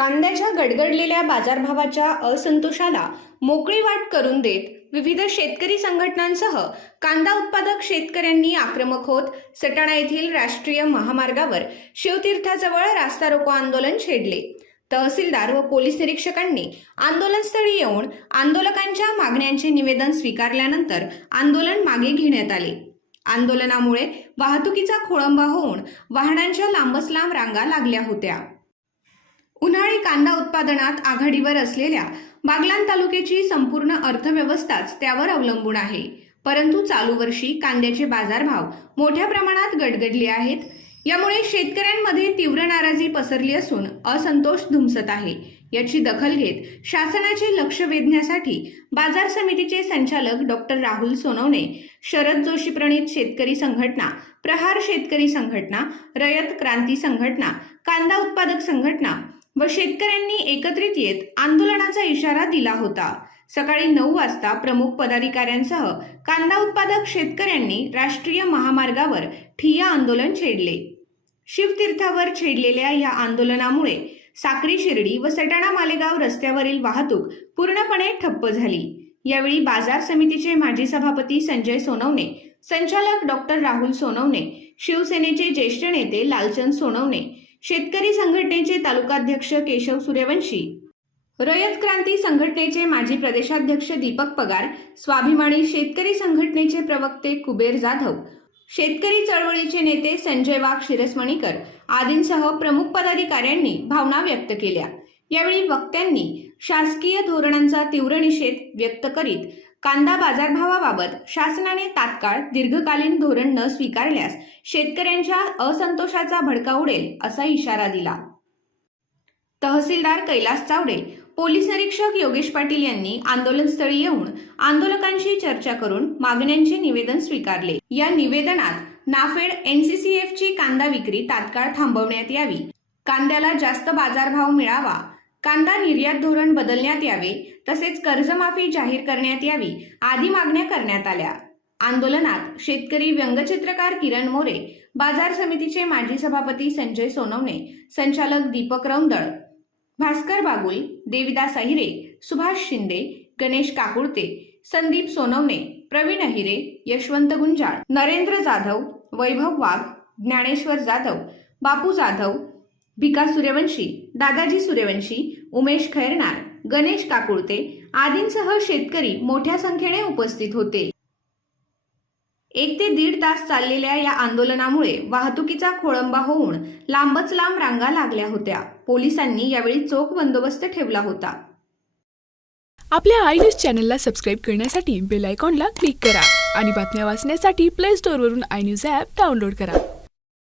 कांद्याच्या गडगडलेल्या बाजारभावाच्या असंतोषाला मोकळी वाट करून देत विविध शेतकरी संघटनांसह कांदा उत्पादक शेतकऱ्यांनी आक्रमक होत सटाणा येथील राष्ट्रीय महामार्गावर शिवतीर्थाजवळ रास्ता रोको आंदोलन छेडले. तहसीलदार व पोलीस निरीक्षकांनी आंदोलनस्थळी येऊन आंदोलकांच्या मागण्यांचे निवेदन स्वीकारल्यानंतर आंदोलन मागे घेण्यात आले. आंदोलनामुळे वाहतुकीचा खोळंबा होऊन वाहनांच्या लांबच लांब रांगा लागल्या होत्या. उन्हाळी कांदा उत्पादनात आघाडीवर असलेल्या बागलान तालुक्याची संपूर्ण अर्थव्यवस्थाच त्यावर अवलंबून आहे. परंतु चालू वर्षी कांद्याचे बाजारभाव मोठ्या प्रमाणात गडगडले आहेत. यामुळे शेतकऱ्यांमध्ये तीव्र नाराजी पसरली असून असंतोष धुमसत आहे. याची दखल घेत शासनाचे लक्ष वेधण्यासाठी बाजार समितीचे संचालक डॉक्टर राहुल सोनवणे शरद जोशी प्रणित शेतकरी संघटना प्रहार शेतकरी संघटना रयत क्रांती संघटना कांदा उत्पादक संघटना व शेतकऱ्यांनी एकत्रित येत आंदोलनाचा इशारा दिला होता. सकाळी नऊ वाजता प्रमुख पदाधिकाऱ्यांसह कांदा उत्पादक शेतकऱ्यांनी राष्ट्रीय महामार्गावर ठिय्या आंदोलन छेडले. शिवतीर्थावर छेडलेल्या या आंदोलनामुळे साक्री शिर्डी व सटाणा मालेगाव रस्त्यावरील वाहतूक पूर्णपणे ठप्प झाली. यावेळी बाजार समितीचे माजी सभापती संजय सोनवणे संचालक डॉक्टर राहुल सोनवणे शिवसेनेचे ज्येष्ठ नेते लालचंद सोनवणे शेतकरी संघटनेचे तालुकाध्यक्ष केशव सूर्यवंशी. रयत क्रांती संघटनेचे माजी प्रदेशाध्यक्ष दीपक पगार स्वाभिमानी शेतकरी संघटनेचे प्रवक्ते कुबेर जाधव शेतकरी चळवळीचे नेते संजय वाघ शिरसमणीकर आदींसह प्रमुख पदाधिकाऱ्यांनी भावना व्यक्त केल्या. यावेळी वक्त्यांनी शासकीय धोरणांचा तीव्र निषेध व्यक्त करीत कांदा बाजारभावाबाबत शासनाने तात्काळ दीर्घकालीन धोरण न स्वीकारल्यास शेतकऱ्यांच्या असंतोषाचा भडका उडेल असा इशारा दिला. तहसीलदार कैलास चावडे पोलीस निरीक्षक योगेश पाटील यांनी आंदोलनस्थळी येऊन आंदोलकांशी चर्चा करून मागण्यांचे निवेदन स्वीकारले. या निवेदनात नाफेड एनसीसीएफ ची कांदा विक्री तात्काळ थांबवण्यात यावी. कांद्याला जास्त बाजारभाव मिळावा. कांदा निर्यात धोरण बदलण्यात यावे. तसेच कर्जमाफी जाहीर करण्यात यावी आदी मागण्या करण्यात आल्या. आंदोलनात शेतकरी व्यंगचित्रकार किरण मोरे बाजार समितीचे माजी सभापती संजय सोनवणे संचालक दीपक रौंदळ भास्कर बागुल देविदास अहिरे सुभाष शिंदे गणेश काकुळते संदीप सोनवणे प्रवीण अहिरे यशवंत गुंजाळ नरेंद्र जाधव वैभव वाघ ज्ञानेश्वर जाधव बापू जाधव भिका सूर्यवंशी दादाजी सूर्यवंशी उमेश खैरनार गणेश काकुळते आदींसह शेतकरी मोठ्या संख्येने उपस्थित होते. एक ते दीड तास चाललेल्या या आंदोलनामुळे वाहतुकीचा खोळंबा होऊन लांबच लांब रांगा लागल्या होत्या. पोलिसांनी यावेळी चोख बंदोबस्त ठेवला होता. आपल्या आय न्यूज चॅनलला सबस्क्राईब करण्यासाठी बेल आयकॉनला क्लिक करा आणि बातम्या वाचण्यासाठी प्ले स्टोअरवरून आय न्यूज ॲप डाउनलोड करा.